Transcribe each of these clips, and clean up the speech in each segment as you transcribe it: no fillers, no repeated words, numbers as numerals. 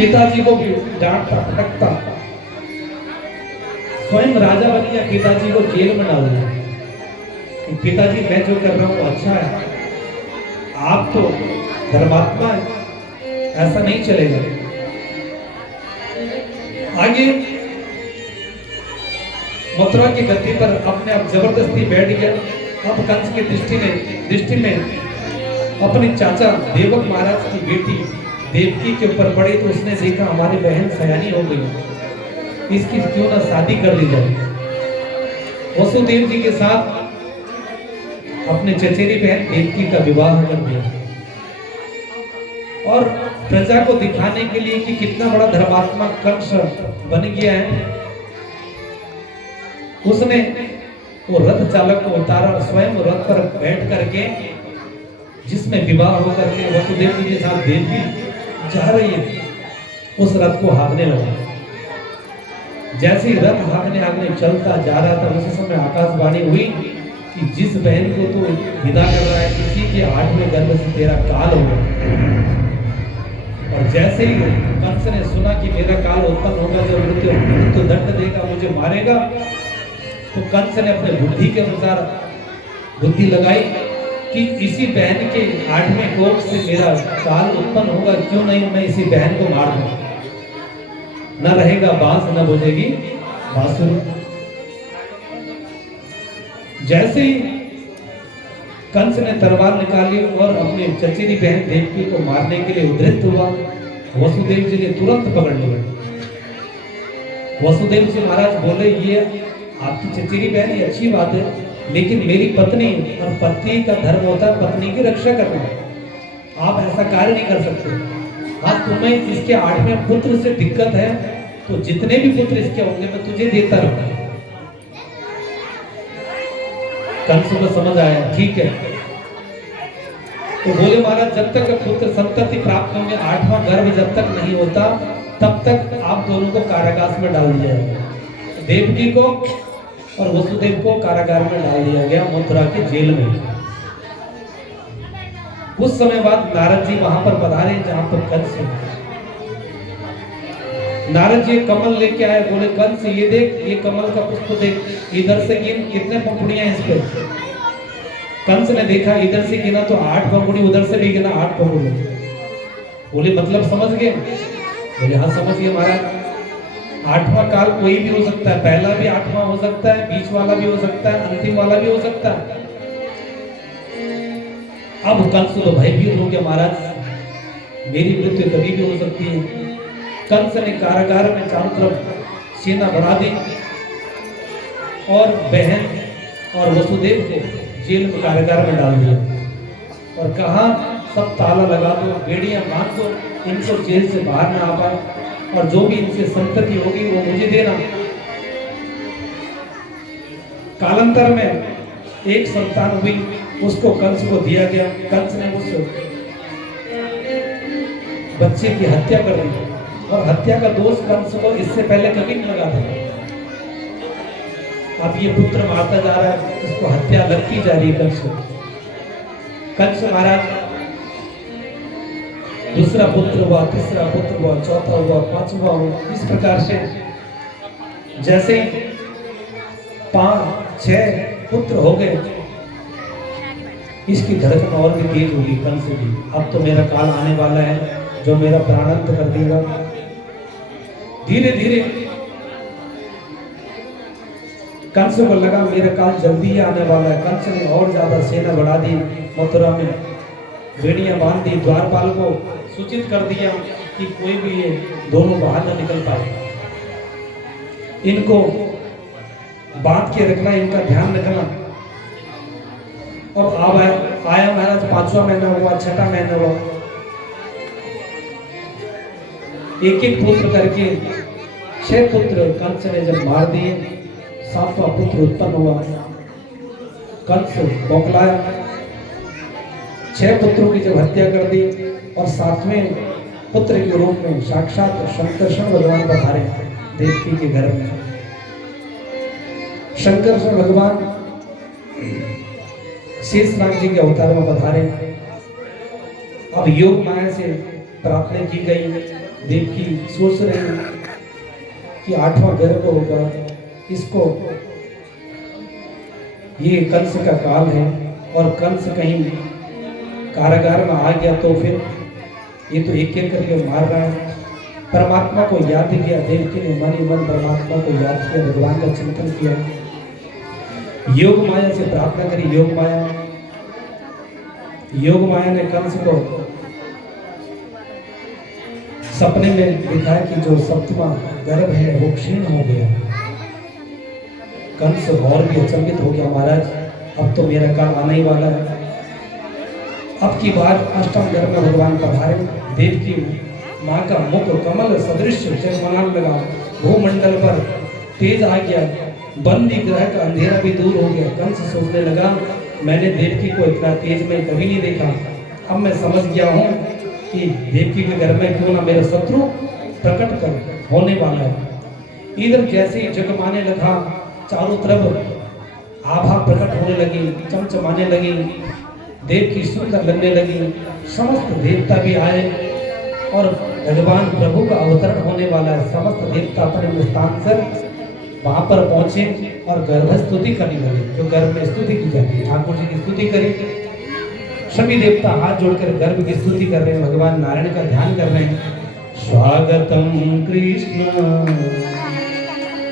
पिताजी को भी डांटता फटकता, स्वयं राजा बन गया, पिताजी को जेल में डाल दिया। पिताजी मैं जो कर रहा हूं अच्छा है, आप तो धर्मात्मा है, ऐसा नहीं चलेगा। आगे मथुरा की गद्दी पर अपने आप जबरदस्ती बैठ गया। अब कंस की दृष्टि में अपने चाचा देवक महाराज की बेटी देवकी के ऊपर पड़ी, तो उसने देखा हमारी बहन सयानी हो गई, इसकी क्यों ना शादी कर ली जाए। वसुदेव जी के साथ अपने चचेरी बहन देवकी का विवाह कर दिया और प्रजा को दिखाने के लिए कि कितना बड़ा धर्मात्मा कंस बन गया है, उसने वो रथ चालक को उतारा और स्वयं रथ पर बैठ करके, जिसमें विवाह होकर के वसुदेव जी के साथ देवकी जा रही है, उस रथ को हाँकने लगा। जैसे ही रथ हाँकने चलता जा रहा था, उसी समय आकाशवाणी हुई कि जिस बहन को तो विदा कर रहा है, किसी के 8वें गर्भ से तेरा काल होगा। और जैसे ही कंस ने सुना कि मेरा काल उत्पन्न होगा, जो मृत्यु दंड देगा, मुझे मारेगा, तो कंस ने अपने बुद्धि के अनुसार बुद्धि लगाई कि इसी बहन के 8वें कोख से मेरा काल उत्पन्न होगा, क्यों नहीं मैं इसी बहन को मार दूं। न रहेगा बांस न बजेगी बांसुरी। जैसे ही कंस ने तलवार निकाली और अपनी चचेरी बहन देवकी को मारने के लिए उद्यत हुआ, वसुदेव जी ने तुरंत पकड़ लिया। वसुदेव जी महाराज बोले, ये आपकी चचेरी बहन, ये अच्छी बात है, लेकिन मेरी पत्नी, और पत्नी का धर्म होता है पत्नी की रक्षा करना, आप ऐसा कार्य नहीं कर सकते। हाँ, तुम्हें इसके 8वें पुत्र से दिक्कत है, तो जितने भी पुत्र इसके होंगे मैं तुझे देता रहूंगा। कंस को समझ आया, ठीक है। तो बोले महाराज, जब तक पुत्र संतति प्राप्त होंगे, 8वां गर्भ जब तक नहीं होता, तब तक आप दोनों को कारागार में डाल दिया जाएगा। देवकी को और वसुदेव को कारागार में डाल दिया गया, मथुरा के जेल में। कुछ समय बाद नारद जी वहां पर पधारे जहां पर कंस है। नारद जी कमल लेके आए, बोले कंस ये देख, ये कमल का पुष्प देख, इधर से गिन कितने पंखुड़ियां हैं इस पे। कंस ने देखा, इधर से गिना तो 8 पंखुड़ी, उधर से भी गिना 8 पंखुड़ी। बोले मतलब समझ गए? बोले हाँ समझ गए महाराज। 8वां काल कोई भी हो सकता है, पहला भी 8वां हो सकता है, बीच वाला भी हो सकता है, अंतिम वाला भी हो सकता है। अब कंस तो भयभीत हो गया, महाराज मेरी मृत्यु कभी भी हो सकती है। कंस ने कारागार में चारों तरफ सेना बढ़ा दी और बहन और वसुदेव को जेल में कारागार में डाल दिया और कहा सब ताला लगा दो, बेड़ियां बांध दो, इनको जेल से बाहर ना आ पाए, और जो भी इनसे संपत्ति होगी वो मुझे देना। कालांतर में एक संतान हुई, उसको कंस को दिया गया। कंस ने उस बच्चे की हत्या कर दी और हत्या का दोष कंस को इससे पहले कभी नहीं लगा था। अब ये पुत्र मारता जा रहा है, इसको हत्या लगती जा रही है कंस को। कंस महाराज दूसरा पुत्र हुआ, तीसरा पुत्र हुआ, चौथा हुआ, 5वां हुआ, इस प्रकार से जैसे 5-6 पुत्र हो गए, इसकी धड़कन और भी तेज होगी कंस की। अब तो मेरा काल आने वाला है जो मेरा प्राणांत कर देगा। धीरे धीरे कंस को लगा मेरा काल जल्दी ही आने वाला है। कंस ने और ज्यादा सेना बढ़ा दी, मथुरा में बेड़ियां बांध दी, द्वारपाल को सूचित कर दिया कि कोई भी ये दोनों बाहर न निकल पाए, इनको बांध के रखना, इनका ध्यान रखना। अब आया महाराज 5वां महीना हुआ, 6ठा महीना हुआ, एक एक पुत्र करके 6 पुत्र कंस ने जब मार दिए, 7वां पुत्र उत्पन्न हुआ। कंस बौखलाया, 6 पुत्रों की जब हत्या कर दी और 7वें पुत्र के रूप में साक्षात शंकरषण भगवान पधारे देवकी के घर में। शंकरषण भगवान शेषनाग जी के अवतार में पधारे। अब योग माया से प्रार्थना की गई देवकी सोच रहे हैं कि 8वां गर्भ होगा, इसको ये कंस का काल है और कंस कहीं कारागार में आ गया तो फिर ये तो एक एक करके मार रहा है। परमात्मा को याद किया, देवकी ने मन ही मन परमात्मा को याद किया, भगवान का चिंतन किया, योग माया से प्रार्थना करी। योग माया ने कंस को सपने में दिखाया कि जो 7वां गर्भ है वो क्षीण हो गया। कंस और भी अचंभित हो गया, महाराज अब तो मेरा काल आने ही वाला है। अब की बार 8वां गर्भ में भगवान पधारे। देवकी माँ का मुख कमल सदृश जगमगाने लगा, भूमंडल पर तेज आ गया, बंदी ग्रह का अंधेरा भी दूर हो गया। कंस सोचने लगा मैंने देवकी को इतना तेज में कभी नहीं देखा, अब मैं समझ गया हूँ कि देवकी के घर में क्यों ना मेरा शत्रु प्रकट कर होने वाला है। इधर जैसे ही जगमाने लगा, चारों तरफ आभा प्रकट होने लगी, चमचमाने लगी, देवकी सुंदर लगने लगी। समस्त देवता भी आए और भगवान प्रभु का अवतरण होने वाला है। समस्त देवता अपने स्थान से वहां पर पहुंचे और गर्भ स्तुति करने लगे। जो गर्भ में स्तुति की जाती है, ठाकुर जी की स्तुति करी। सभी देवता हाथ जोड़कर गर्भ की स्तुति कर रहे हैं, भगवान नारायण का ध्यान कर रहे हैं। स्वागतम कृष्ण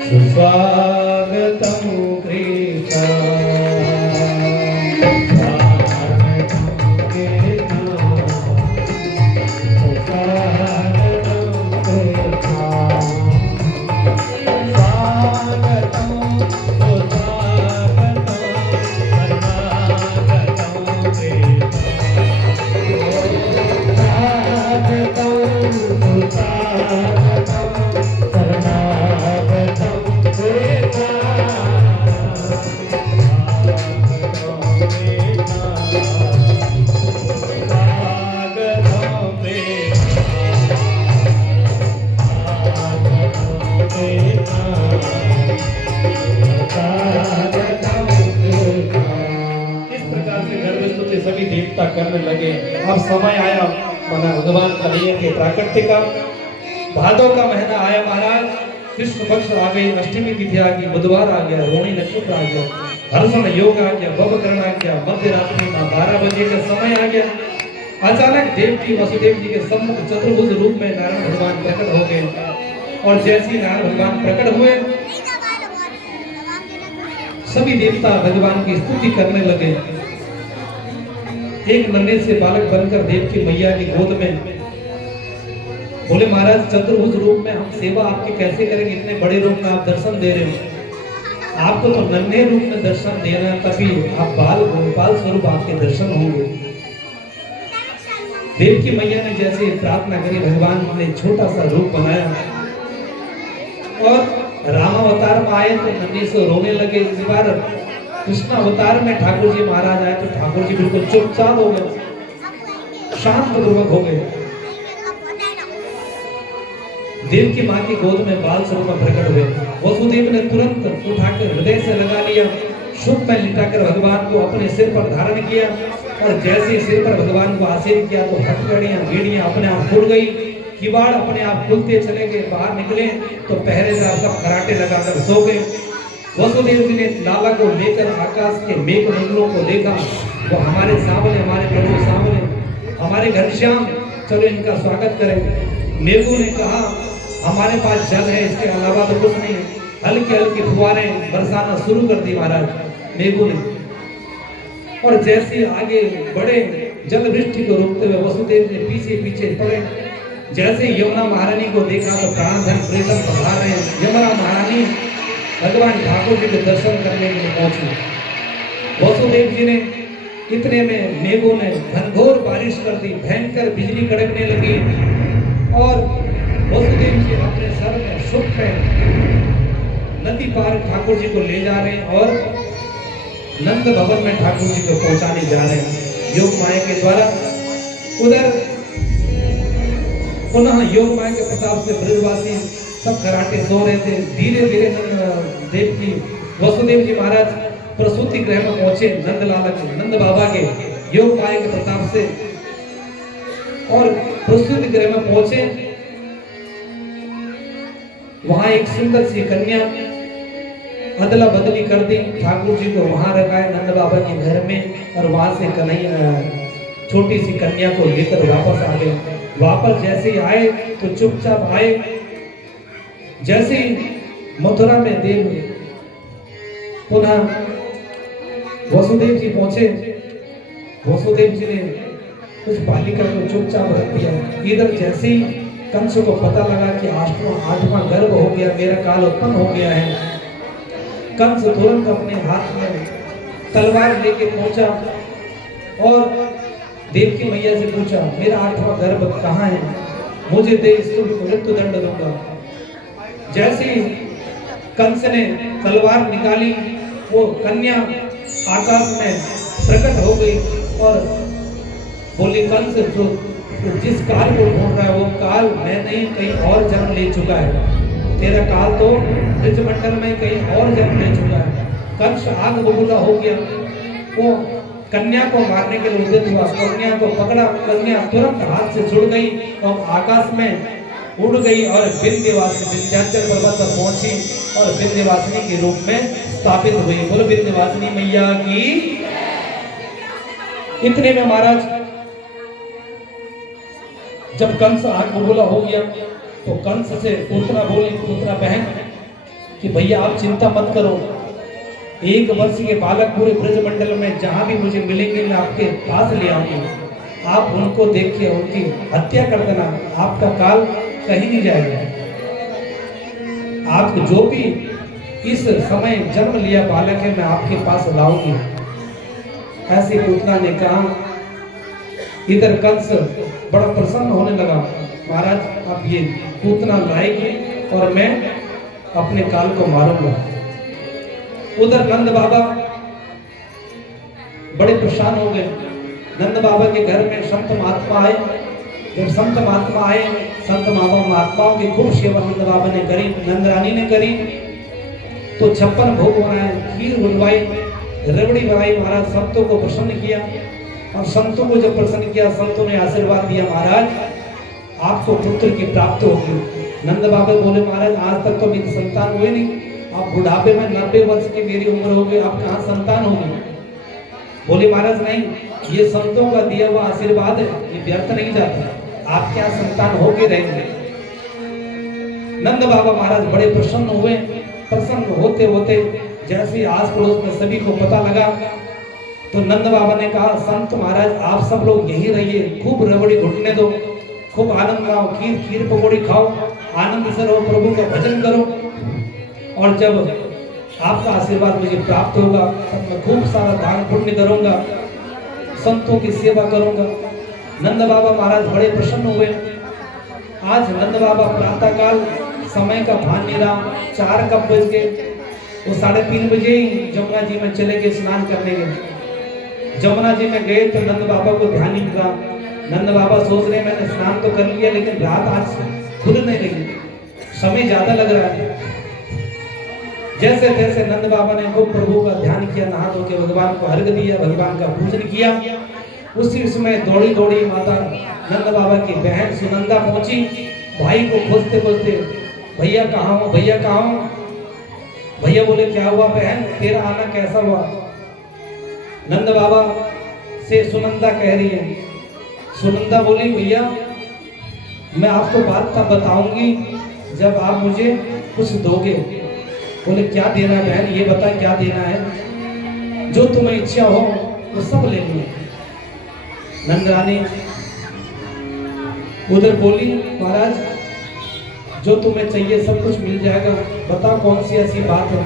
सुस्वागतम कृष्ण, करने लगे। अब समय आया माना भगवान कन्हैया के प्राकट्य का, भादव का महीना आया महाराज, कृष्ण पक्ष आ गई, अष्टमी तिथि आ गई, बुधवार आ गया, रोहिणी नक्षत्र आ गया, हर्षण योग आ गया, बवकरण आ गया, मध्य रात्रि का 12 बजे का समय आ गया। अचानक देवकी वसुदेव जी के सम्मुख चतुर्भुज रूप में नारायण भगवान प्रकट हो गए और जैसे ही नारायण भगवान प्रकट हुए सभी देवता भगवान की स्तुति करने लगे। एक नन्हे से बालक बनकर देवकी मैया की गोद में बोले महाराज चतुर्भुज रूप में हम सेवा आपकी कैसे करेंगे, इतने बड़े रूप में आप दर्शन दे रहे हो, आपको तो नन्हे रूप में दर्शन देना, तभी आप बाल गोपाल स्वरूप आपके दर्शन होंगे। देवकी मैया ने जैसे प्रार्थना करी, भगवान ने छोटा सा रूप बनाया और रामावतार में आए तो नन्हे से रोने लगे। इस बार कृष्ण अवतार में ठाकुर जी महाराज आए तो ठाकुर जी बिल्कुल चुपचाप हो गए, शांत पूर्वक हो गए। देवकी माँ की गोद में बाल स्वरूप प्रकट हुए। वसुदेव ने तुरंत उठाकर हृदय से लगा लिया, शुभ में लिटाकर भगवान को अपने सिर पर धारण किया और जैसे सिर पर भगवान को आसीन किया तो हथकड़ियां बीड़ियां अपने आप खुल गई, किवाड़ अपने आप खुलते चले गए। बाहर निकले तो पहरेदार सब खराटे लगाकर सो गए। वसुदेव जी ने लाला को लेकर आकाश के मेघ मंडलों को देखा, वो हमारे सामने, हमारे प्रभु सामने, हमारे घनश्याम, चलो इनका स्वागत करें। मेघों ने कहा हमारे पास जल है, इसके अलावा तो कुछ नहीं। हल्की हल्की फुहारें बरसाना शुरू कर दी महाराज मेघों ने, और जैसे आगे बढ़े जल वृष्टि को रोकते हुए वसुदेव ने पीछे पीछे पड़े। जैसे यमुना महारानी को देखा तो प्राण धन प्रीतम पधार रहे हैं। यमुना महारानी भगवान ठाकुर जी के दर्शन करने के लिए पहुंची। वसुदेव जी ने इतने में मेघों ने घनघोर बारिश कर दी, भयंकर बिजली कड़कने लगी और वसुदेव जी अपने सर में सुख में नदी पार ठाकुर जी को ले जा रहे हैं और नंद भवन में ठाकुर जी को पहुंचाने जा रहे हैं योग माया के द्वारा। उधर पुनः योग माया के प्रताप से ब्रजवासी सब खराटे सो रहे थे। धीरे धीरे देवकी वसुदेव जी महाराज प्रसूति गृह में पहुंचे, नंद बाबा के योग माया के प्रताप से, और प्रसूति गृह में पहुंचे वहां एक सुंदर सी कन्या अदला बदली कर दी, ठाकुर जी को वहां रखाए नंद बाबा के घर में, और वहां से कन्हैया छोटी सी कन्या को लेकर वापस आ गए। वापस जैसे ही आए तो चुपचाप आए, जैसे ही मथुरा में देव पुनः वसुदेव जी पहुंचे, वसुदेव जी ने कुछ बालिका को चुपचाप रख दिया। इधर जैसे ही कंस को पता लगा कि आठवां गर्भ हो गया, मेरा काल उत्पन्न हो गया है, कंस तुरंत अपने हाथ में तलवार लेके पहुंचा और देवकी मैया से पूछा, मेरा आठवां गर्भ कहाँ है, मुझे दे, इसको मृत्यु दंड दूंगा। जैसे ही कंस ने तलवार निकाली, वो कन्या आकाश में प्रकट हो गई और बोली, कंस जो जिस काल को ढूंढ रहा है वो काल मैं नहीं, कहीं और जन्म ले चुका है, तेरा काल तो ब्रजमंडल में कहीं और जन्म ले चुका है। कंस आग बबूला हो गया, वो कन्या को मारने के लिए उद्यत हुआ, कन्या को पकड़ा, कन्या तुरंत हाथ से जुड़ गई और आकाश में उड़ गई और विंध्याचल पर्वत पर पहुंची और विंध्यवासिनी के रूप में स्थापित हुई। बोलो विंध्यवासिनी मैया की। इतने में महाराज जब कंस आग बबूला हो गया तो कंस से पुत्रा बोली, पुत्रा बहन कि भैया आप चिंता मत करो, 1 वर्ष के बालक पूरे ब्रजमंडल में जहां भी मुझे मिलेंगे मैं आपके पास ले आऊंगी, आप उनको देखिए, उनकी हत्या कर देना, आपका काल कहीं नहीं जाएगा। आप जो भी इस समय जन्म लिया बालक है मैं आपके पास लाऊंगी। ऐसे पुतना ने कहा। इधर कंस बड़ा प्रसन्न होने लगा, महाराज आप ये पुतना लाएंगे और मैं अपने काल को मारूंगा। उधर नंद बाबा बड़े परेशान हो गए। नंद बाबा के घर में संत महात्मा आए। जब संत महात्मा आए, संत महात्माओं की खूब सेवा नंद बाबा ने करी, नंद रानी ने करी। तो 56 भोग बनाए, खीर बनवाई, रबड़ी बनाई। महाराज संतों को प्रसन्न किया और संतों को जब प्रसन्न किया, संतों ने आशीर्वाद दिया, महाराज आपको पुत्र की प्राप्ति होगी। नंद बाबा बोले, महाराज आज तक तो मेरी संतान हुई नहीं, आप बुढ़ापे में 90 वर्ष की मेरी उम्र हो गई, आप कहाँ संतान होगी। बोले महाराज नहीं, ये संतों का दिया हुआ आशीर्वाद है, ये व्यर्थ नहीं जाता, आप क्या संतान होके रहेंगे। नंद बाबा महाराज बड़े प्रसन्न हुए। प्रसन्न होते होते जैसे आस पड़ोस में सभी को पता लगा तो नंद बाबा ने कहा, संत महाराज आप सब लोग यही रहिए, खूब रबड़ी घुटने दो, खूब आनंद लाओ, खीर पकौड़ी खाओ, आनंद से रहो, प्रभु का भजन करो, और जब आपका आशीर्वाद मुझे प्राप्त होगा तब मैं खूब सारा दान पुण्य करूंगा, संतों की सेवा करूंगा। नंद बाबा महाराज बड़े प्रसन्न हुए। आज नंद बाबा प्रातः काल समय का भान नहीं रहा, 4 कब बज गए, वो 3:30 बजे ही जमुना जी में चले गए स्नान करने के। जमुना जी में गए तो नंद बाबा को ध्यान नहीं मिला। नंद बाबा सोच रहे मैंने स्नान तो कर लिया लेकिन रात आज खुल नहीं रही, समय ज्यादा लग रहा है। जैसे तैसे नंद बाबा ने खूब प्रभु का ध्यान किया, नहा धो के भगवान को अर्घ दिया, भगवान का पूजन किया। उसी समय दौड़ी दौड़ी माता नंद बाबा की बहन सुनंदा पहुंची, भाई को खोजते खोजते, भैया कहाँ हो, भैया कहाँ हो। भैया बोले क्या हुआ बहन, तेरा आना कैसा हुआ। नंद बाबा से सुनंदा कह रही है। सुनंदा बोली भैया मैं आपको बात तब बताऊंगी जब आप मुझे कुछ दोगे। बोले क्या देना है बहन, ये बता क्या देना है, जो तुम्हें इच्छा हो वो सब ले लो। नंद रानी उधर बोली महाराज जो तुम्हें चाहिए सब कुछ मिल जाएगा, बता कौन सी ऐसी बात है।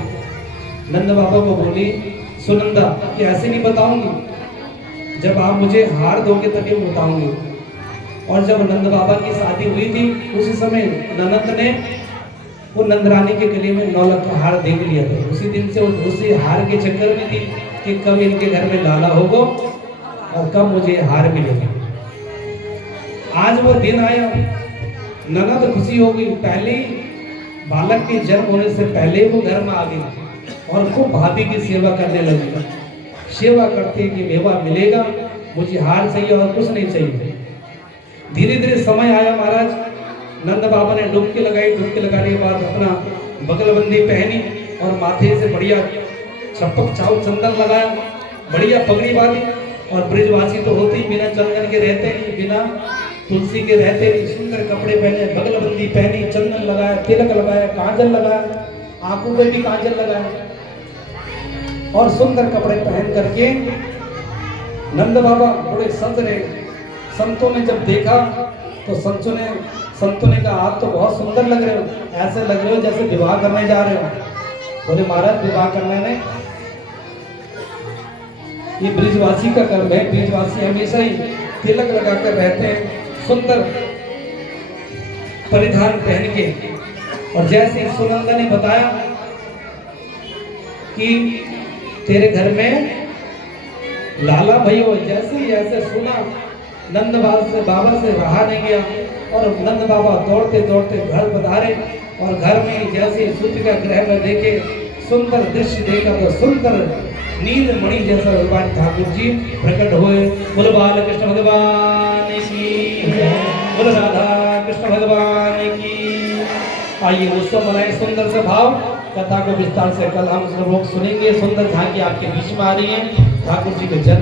नंद बाबा को बोली सुनंदा कि ऐसे नहीं बताऊंगी, जब आप मुझे हार दोगे तभी बताऊंगी। और जब नंद बाबा की शादी हुई थी उसी समय ननद ने वो नंदरानी के गले में 9 लाख का हार देख लिया था। उसी दिन से उसी हार के चक्कर में थी कि कब इनके घर में लाला होगा और कब मुझे हार मिलेगा। आज वो दिन आया, ननद खुशी हो गई। पहले बालक के जन्म होने से पहले वो घर में आ गई और खूब भाभी की सेवा करने लगी। सेवा करते कि मेवा मिलेगा, मुझे हार चाहिए और कुछ नहीं चाहिए। धीरे धीरे समय आया महाराज, नंद बाबा ने डुबकी लगाई, डुबकी लगाने के बाद अपना बगलबंदी पहनी और माथे से बढ़िया छपक छाव चंदन लगाया, बढ़िया पगड़ी बांधी। और ब्रिजवासी तो होते ही बिना चंदन के रहते नहीं, बिना तुलसी के रहते नहीं। सुंदर कपड़े पहने, बगलबंदी पहनी, चंदन लगाया, तिलक लगाया, काजल लगाया, आंखों पे भी काजल लगाया और सुंदर कपड़े पहन करके नंद बाबा बड़े सज रहे। संतों ने जब देखा तो संतों ने कहा आप तो बहुत सुंदर लग रहे हो, ऐसे लग रहे हो जैसे विवाह करने जा रहे हो। बोले महाराज विवाह करने में ये ब्रिजवासी का कर्म है, ब्रिजवासी हमेशा ही तिलक लगाकर रहते हैं, सुंदर परिधान पहन के। और जैसे सुनंदा ने बताया कि तेरे घर में लाला भैया, जैसे ही ऐसे सुना नंद बाबा से रहा नहीं गया और नंद बाबा दौड़ते दौड़ते घर पधारे। और घर में जैसे सूर्य का ग्रह में देखे, सुंदर दृश्य देखा तो सुंदर नील मणि जैसा भगवान ठाकुर जी प्रकट हुए। बोल बाल कृष्ण भगवान की, बोल राधा कृष्ण भगवान की। आइए उत्सव मनाए सुंदर से भाव। कथा को विस्तार से कल हम सब लोग सुनेंगे। सुंदर झांकी आपके बीच में आ रही है ठाकुर जी के जन्म